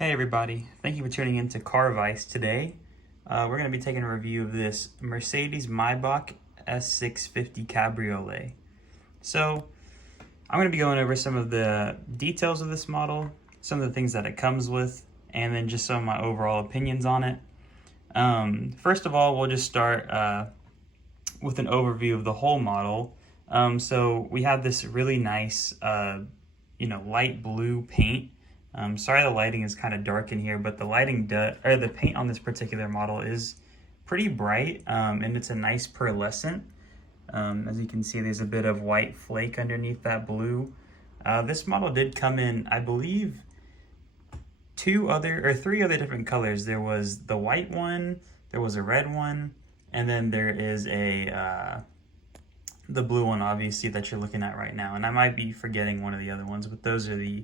Hey everybody, thank you for tuning in to Car Vice today. We're going to be taking a review of this Mercedes Maybach S650 Cabriolet. So I'm going to be going over some of the details of this model, some of the things that it comes with, and then just some of my overall opinions on it. First of all, we'll just start with an overview of the whole model. So we have this really nice, light blue paint. Sorry the lighting is kind of dark in here, but the paint on this particular model is pretty bright, and it's a nice pearlescent. As you can see, there's a bit of white flake underneath that blue. This model did come in, I believe, three other different colors. There was the white one, there was a red one, and then there is the blue one, obviously, that you're looking at right now. And I might be forgetting one of the other ones, but those are the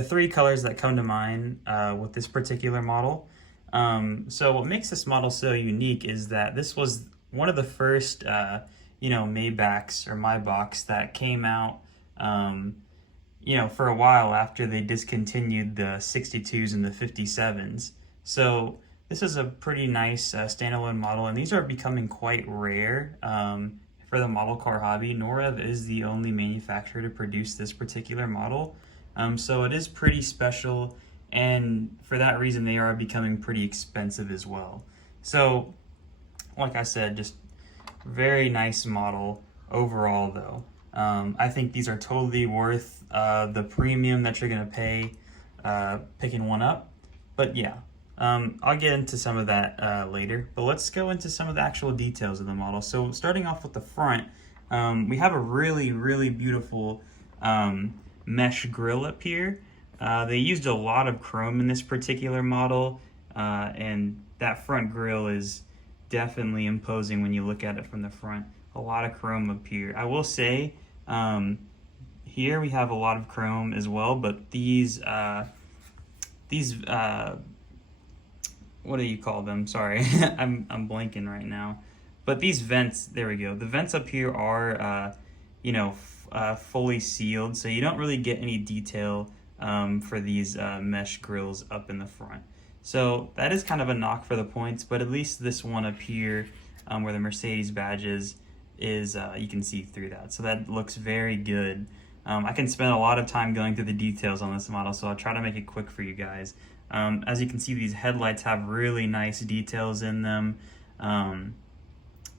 three colors that come to mind with this particular model. So what makes this model so unique is that this was one of the first, Maybachs or Maybachs that came out, for a while after they discontinued the 62s and the 57s. So this is a pretty nice standalone model, and these are becoming quite rare for the model car hobby. Norev is the only manufacturer to produce this particular model. So it is pretty special, and for that reason they are becoming pretty expensive as well. So like I said, just very nice model overall though. I think these are totally worth the premium that you're going to pay picking one up. But yeah, I'll get into some of that later, but let's go into some of the actual details of the model. So starting off with the front, we have a really beautiful mesh grille up here. They used a lot of chrome in this particular model, and that front grille is definitely imposing when you look at it from the front. A lot of chrome up here. I will say, here we have a lot of chrome as well, but these what do you call them? Sorry, I'm blanking right now. But these vents, there we go. The vents up here are, fully sealed, so you don't really get any detail for these mesh grills up in the front. So that is kind of a knock for the points, but at least this one up here where the Mercedes badge is you can see through that. So that looks very good. I can spend a lot of time going through the details on this model, so I'll try to make it quick for you guys. As you can see, these headlights have really nice details in them.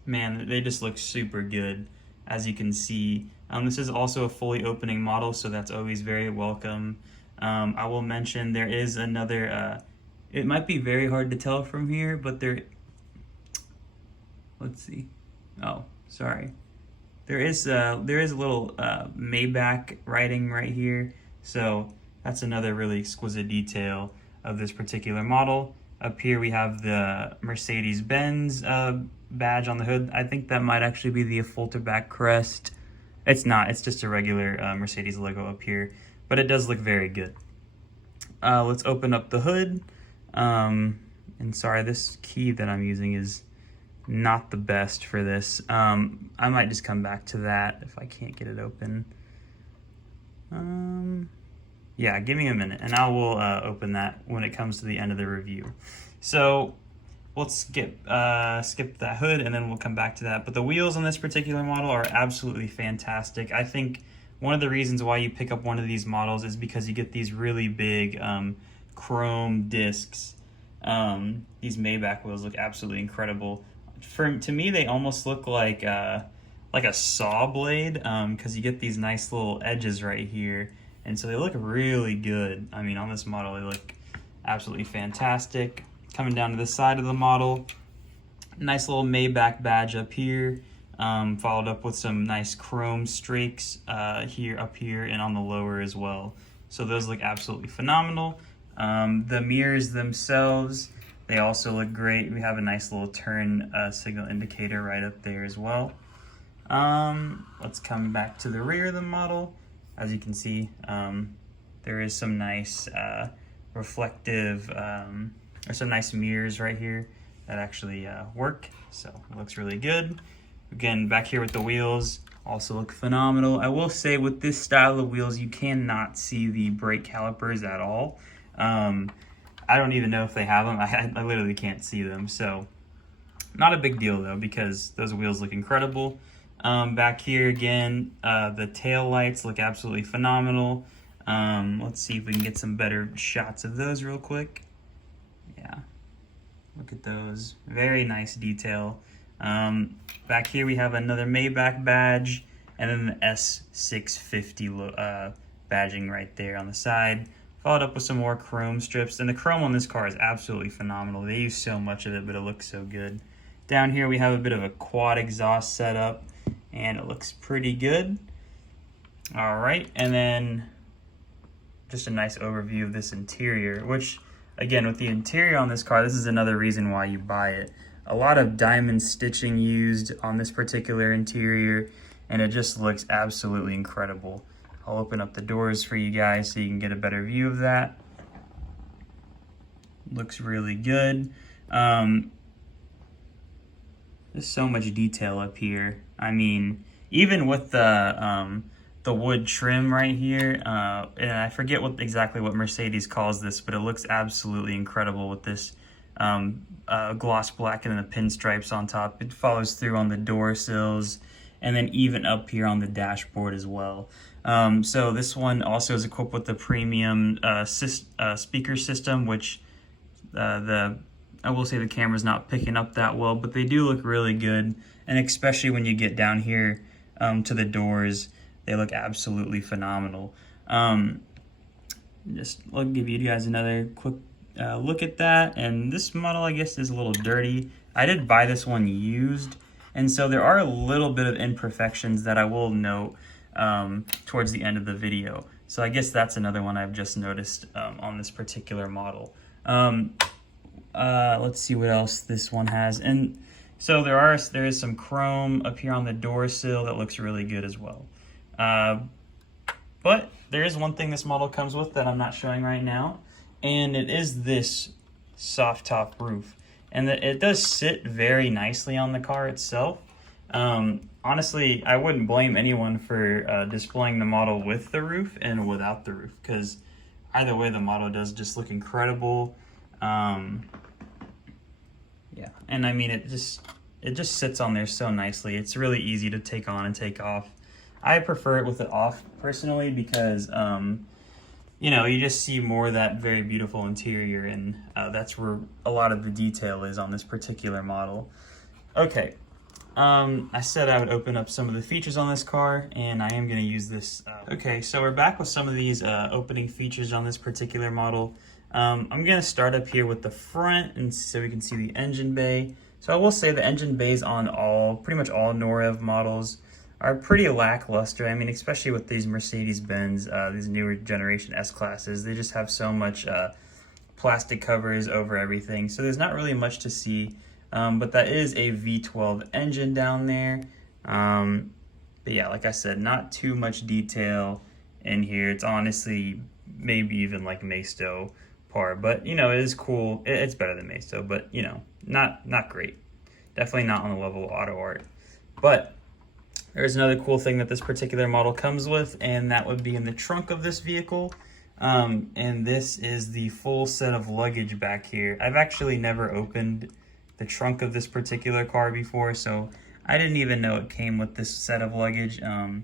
Man, they just look super good, as you can see. This is also a fully opening model, so that's always very welcome. I will mention there is another, it might be very hard to tell from here, but let's see. Oh, sorry. There is a little Maybach writing right here, so that's another really exquisite detail of this particular model. Up here we have the Mercedes-Benz badge on the hood. I think that might actually be the Fulterback crest. It's not, it's just a regular Mercedes logo up here, but it does look very good. Let's open up the hood. And sorry, this key that I'm using is not the best for this. I might just come back to that if I can't get it open. Yeah, give me a minute and I will open that when it comes to the end of the review. So let's skip that hood and then we'll come back to that. But the wheels on this particular model are absolutely fantastic. I think one of the reasons why you pick up one of these models is because you get these really big chrome discs. These Maybach wheels look absolutely incredible. To me, they almost look like a saw blade, because you get these nice little edges right here, and so they look really good. I mean, on this model, they look absolutely fantastic. Coming down to the side of the model, nice little Maybach badge up here, followed up with some nice chrome streaks up here and on the lower as well. So those look absolutely phenomenal. The mirrors themselves, they also look great. We have a nice little turn signal indicator right up there as well. Let's come back to the rear of the model. As you can see, there is some nice reflective, or some nice mirrors right here that actually work. So it looks really good. Again, back here with the wheels, also look phenomenal. I will say with this style of wheels, you cannot see the brake calipers at all. I don't even know if they have them. I literally can't see them. So not a big deal though, because those wheels look incredible. Back here again, the tail lights look absolutely phenomenal. Let's see if we can get some better shots of those real quick. Yeah, look at those. Very nice detail. Back here we have another Maybach badge, and then the S650 badging right there on the side. Followed up with some more chrome strips, and the chrome on this car is absolutely phenomenal. They use so much of it, but it looks so good. Down here we have a bit of a quad exhaust setup, and it looks pretty good. All right, and then just a nice overview of this interior, which again, with the interior on this car, this is another reason why you buy it. A lot of diamond stitching used on this particular interior, and it just looks absolutely incredible. I'll open up the doors for you guys so you can get a better view of that. Looks really good. There's so much detail up here. I mean, even with the wood trim right here, and I forget exactly what Mercedes calls this, but it looks absolutely incredible with this gloss black and then the pinstripes on top. It follows through on the door sills, and then even up here on the dashboard as well. So this one also is equipped with the premium speaker system, which I will say the camera's not picking up that well, but they do look really good. And especially when you get down here to the doors, they look absolutely phenomenal. I'll give you guys another quick look at that. And this model, I guess, is a little dirty. I did buy this one used, and so there are a little bit of imperfections that I will note towards the end of the video. So I guess that's another one I've just noticed on this particular model. Let's see what else this one has. And so there is some chrome up here on the door sill that looks really good as well. But there is one thing this model comes with that I'm not showing right now, and it is this soft top roof. And it does sit very nicely on the car itself. Honestly, I wouldn't blame anyone for displaying the model with the roof and without the roof, because either way the model does just look incredible. Yeah, and I mean, it just sits on there so nicely. It's really easy to take on and take off. I prefer it with it off personally, because you know, you just see more of that very beautiful interior, and that's where a lot of the detail is on this particular model. Okay, I said I would open up some of the features on this car, and I am going to use this. Okay, so we're back with some of these opening features on this particular model. I'm going to start up here with the front, and so we can see the engine bay. So I will say the engine bays on pretty much all Norev models are pretty lackluster. I mean, especially with these Mercedes-Benz, these newer generation S-classes, they just have so much plastic covers over everything. So there's not really much to see, but that is a V12 engine down there. But yeah, like I said, not too much detail in here. It's honestly maybe even like Maisto par, but you know, it is cool. It's better than Maisto, but you know, not great. Definitely not on the level of Auto Art. But there's another cool thing that this particular model comes with, and that would be in the trunk of this vehicle. And this is the full set of luggage back here. I've actually never opened the trunk of this particular car before, so I didn't even know it came with this set of luggage. And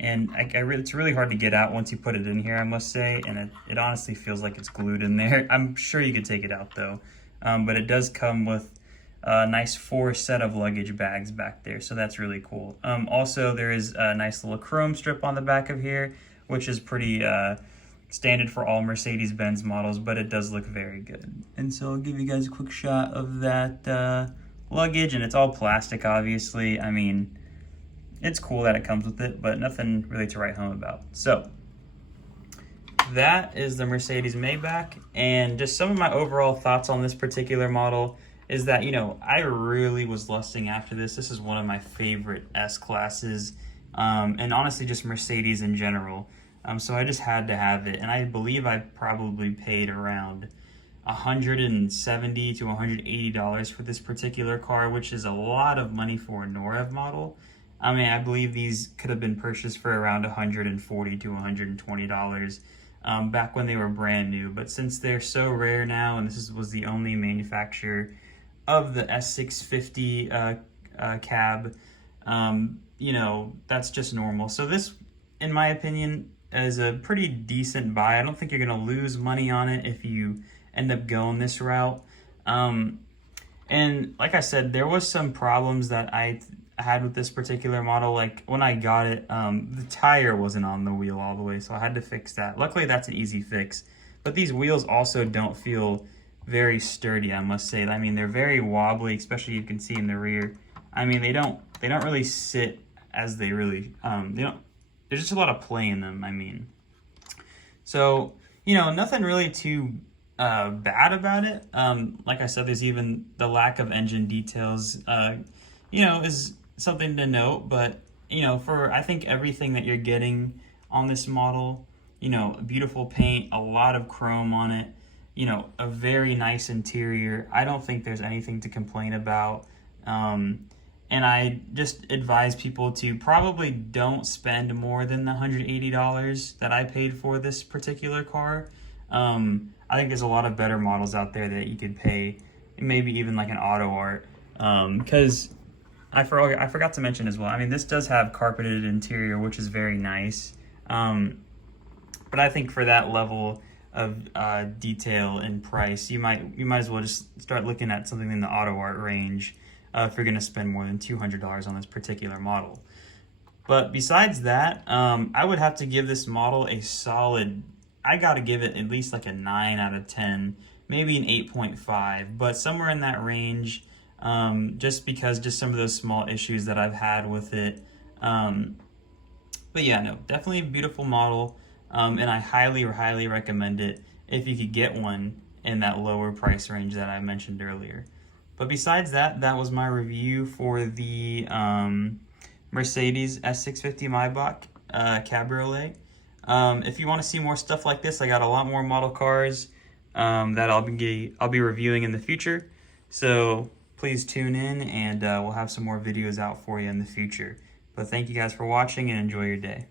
it's really hard to get out once you put it in here, I must say, and it honestly feels like it's glued in there. I'm sure you could take it out though, but it does come with a nice 4 set of luggage bags back there, so that's really cool. Also, there is a nice little chrome strip on the back of here, which is pretty standard for all Mercedes-Benz models, but it does look very good. And so I'll give you guys a quick shot of that luggage, and it's all plastic, obviously. I mean, it's cool that it comes with it, but nothing really to write home about. So that is the Mercedes Maybach, and just some of my overall thoughts on this particular model is that, you know, I really was lusting after this. This is one of my favorite S-classes, and honestly just Mercedes in general. So I just had to have it, and I believe I probably paid around $170 to $180 for this particular car, which is a lot of money for a Norev model. I mean, I believe these could have been purchased for around $140 to $120. back when they were brand new. But since they're so rare now, and was the only manufacturer of the S650 cab, you know, that's just normal. So this, in my opinion, is a pretty decent buy. I don't think you're going to lose money on it if you end up going this route. And like I said, there was some problems that I had with this particular model. Like when I got it, the tire wasn't on the wheel all the way, so I had to fix that. Luckily, that's an easy fix. But these wheels also don't feel very sturdy, I must say. I mean, they're very wobbly, especially you can see in the rear. I mean, they don't really sit as they really, there's just a lot of play in them, I mean. So, you know, nothing really too bad about it. Like I said, there's even the lack of engine details, you know, is something to note. But, you know, for I think everything that you're getting on this model, you know, beautiful paint, a lot of chrome on it, you know, a very nice interior. I don't think there's anything to complain about. And I just advise people to probably don't spend more than the $180 that I paid for this particular car. I think there's a lot of better models out there that you could pay, maybe even like an Auto Art. Because I forgot to mention as well, I mean, this does have carpeted interior, which is very nice. But I think for that level of detail and price, you might as well just start looking at something in the Auto Art range if you're going to spend more than $200 on this particular model. But besides that, I would have to give this model a solid, I got to give it at least like a 9 out of 10, maybe an 8.5, but somewhere in that range, just because just some of those small issues that I've had with it. But yeah, no, definitely a beautiful model, and I highly recommend it if you could get one in that lower price range that I mentioned earlier. But besides that, that was my review for the Mercedes S650 Maybach Cabriolet. If you want to see more stuff like this, I got a lot more model cars that I'll be reviewing in the future. So please tune in, and we'll have some more videos out for you in the future. But thank you guys for watching, and enjoy your day.